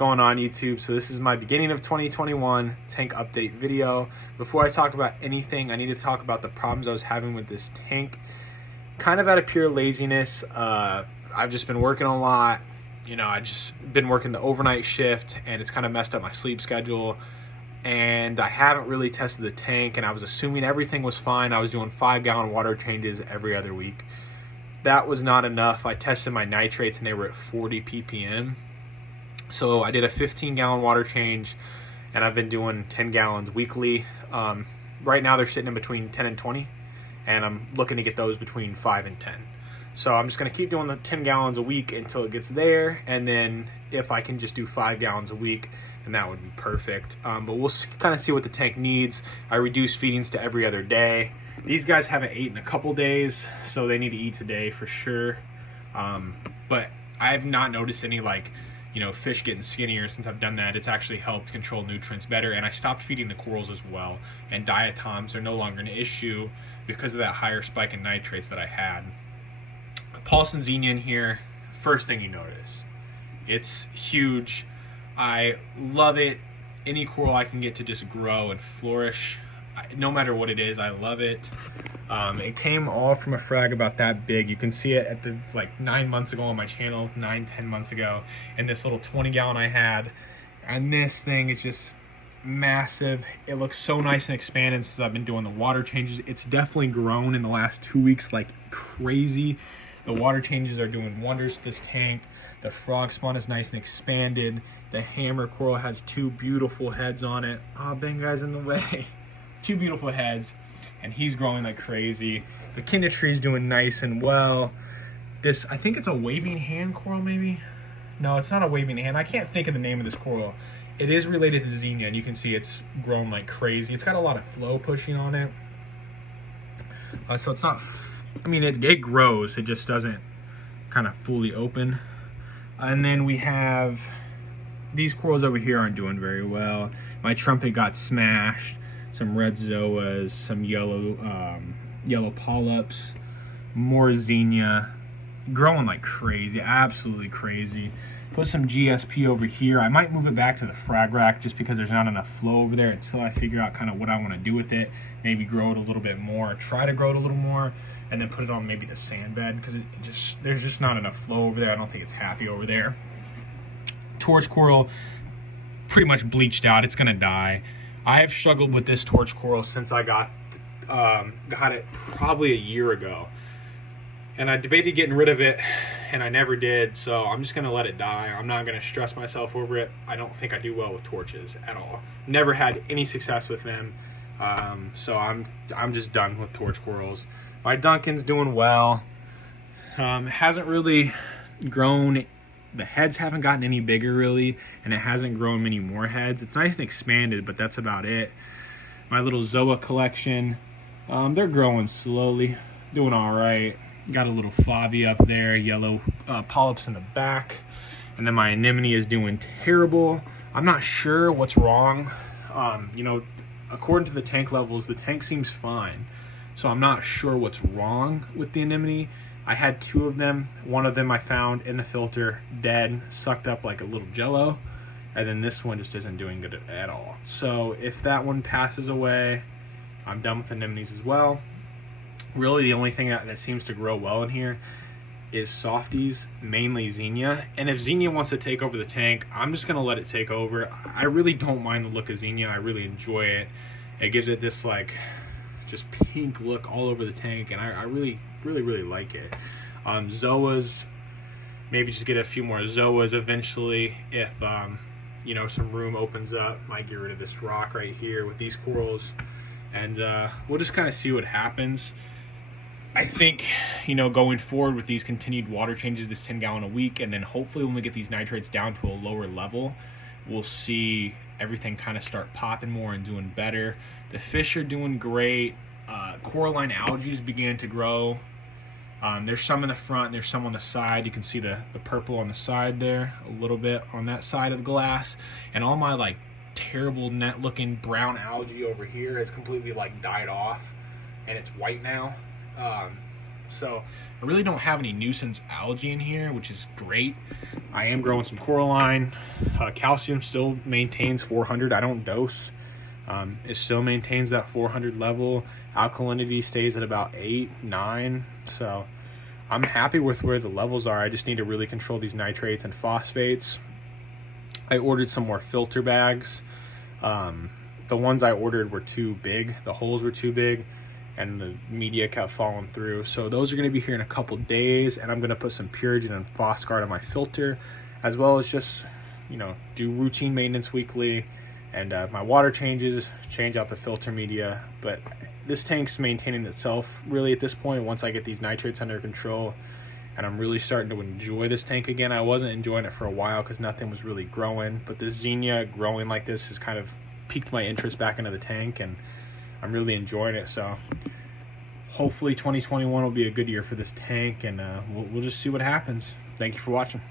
Going on YouTube? So this is my beginning of 2021 tank update video. Before I talk about anything, I need to talk about the problems I was having with this tank. Kind of out of pure laziness. I've just been working a lot. I just been working the overnight shift, and it's kind of messed up my sleep schedule. And I haven't really tested the tank, and I was assuming everything was fine. I was doing 5-gallon water changes every other week. That was not enough. I tested my nitrates and they were at 40 ppm. So I did a 15-gallon water change, and I've been doing 10 gallons weekly. Right now they're sitting in between 10 and 20, and I'm looking to get those between 5 and 10. So I'm just going to keep doing the 10 gallons a week until it gets there, and then if I can just do 5 gallons a week, then that would be perfect. But we'll kind of see what the tank needs. I reduce feedings to every other day. These guys haven't eaten in a couple days, so they need to eat today for sure. But I have not noticed any fish getting skinnier since I've done that. It's actually helped control nutrients better, and I stopped feeding the corals as well, and diatoms are no longer an issue because of that higher spike in nitrates that I had. Paulson Xenia in here, first thing you notice, it's huge. I love it. Any coral I can get to just grow and flourish, no matter what it is, I love it. It came all from a frag about that big. You can see it at the 9 months ago on my channel, 9-10 months ago, and this little 20-gallon I had. And this thing is just massive. It looks so nice and expanded since I've been doing the water changes. It's definitely grown in the last 2 weeks like crazy. The water changes are doing wonders to this tank. The frog spawn is nice and expanded. The hammer coral has 2 beautiful heads on it. Oh, bang guy's in the way. 2 beautiful heads, and he's growing like crazy. The Kinda tree is doing nice and well. This, I think it's a waving hand coral, maybe? No, it's not a waving hand. I can't think of the name of this coral. It is related to Xenia, and you can see it's grown like crazy. It's got a lot of flow pushing on it. So it's not, it grows, it just doesn't kind of fully open. And then we have, these corals over here aren't doing very well. My trumpet got smashed. Some red zoas, some yellow polyps, more Xenia, growing like crazy, absolutely crazy. Put some GSP over here. I might move it back to the frag rack just because there's not enough flow over there until I figure out kind of what I want to do with it. Maybe grow it a little bit more, try to grow it a little more, and then put it on maybe the sand bed because there's just not enough flow over there. I don't think it's happy over there. Torch coral pretty much bleached out. It's gonna die. I have struggled with this torch coral since I got it probably a year ago, and I debated getting rid of it, and I never did. So I'm just gonna let it die. I'm not gonna stress myself over it. I don't think I do well with torches at all. Never had any success with them, so I'm just done with torch corals. My Duncan's doing well. Hasn't really grown. The heads haven't gotten any bigger really, and it hasn't grown many more heads. It's nice and expanded, but that's about it. My little Zoa collection, they're growing slowly, doing all right. Got a little Favi up there, yellow polyps in the back. And then my anemone is doing terrible. I'm not sure what's wrong. According to the tank levels, the tank seems fine. So I'm not sure what's wrong with the anemone. I had 2 of them. One of them I found in the filter, dead, sucked up like a little jello. And then this one just isn't doing good at all. So if that one passes away, I'm done with anemones as well. Really the only thing that seems to grow well in here is softies, mainly Xenia. And if Xenia wants to take over the tank, I'm just gonna let it take over. I really don't mind the look of Xenia. I really enjoy it. It gives it this just pink look all over the tank, and I really like it. Zoas, maybe just get a few more Zoas eventually if some room opens up. Might get rid of this rock right here with these corals, and we'll just kind of see what happens. I think going forward with these continued water changes, this 10-gallon a week, and then hopefully when we get these nitrates down to a lower level, we'll see everything kind of start popping more and doing better. The fish are doing great. Coralline algae began to grow. There's some in the front and there's some on the side. You can see the purple on the side there, a little bit on that side of the glass. And all my terrible net looking brown algae over here has completely died off, and it's white now. So I really don't have any nuisance algae in here, which is great. I am growing some coralline. Calcium still maintains 400. I don't dose. It still maintains that 400 level. Alkalinity stays at about 8, 9. So I'm happy with where the levels are. I just need to really control these nitrates and phosphates. I ordered some more filter bags. The ones I ordered were too big. The holes were too big and the media kept falling through. So those are going to be here in a couple days, and I'm going to put some Purigen and Phosguard on my filter, as well as just, you know, do routine maintenance weekly, and my water changes, change out the filter media. But this tank's maintaining itself really at this point once I get these nitrates under control, and I'm really starting to enjoy this tank again. I wasn't enjoying it for a while because nothing was really growing, but this Xenia growing like this has kind of piqued my interest back into the tank, and I'm really enjoying it. So hopefully 2021 will be a good year for this tank, and we'll just see what happens. Thank you for watching.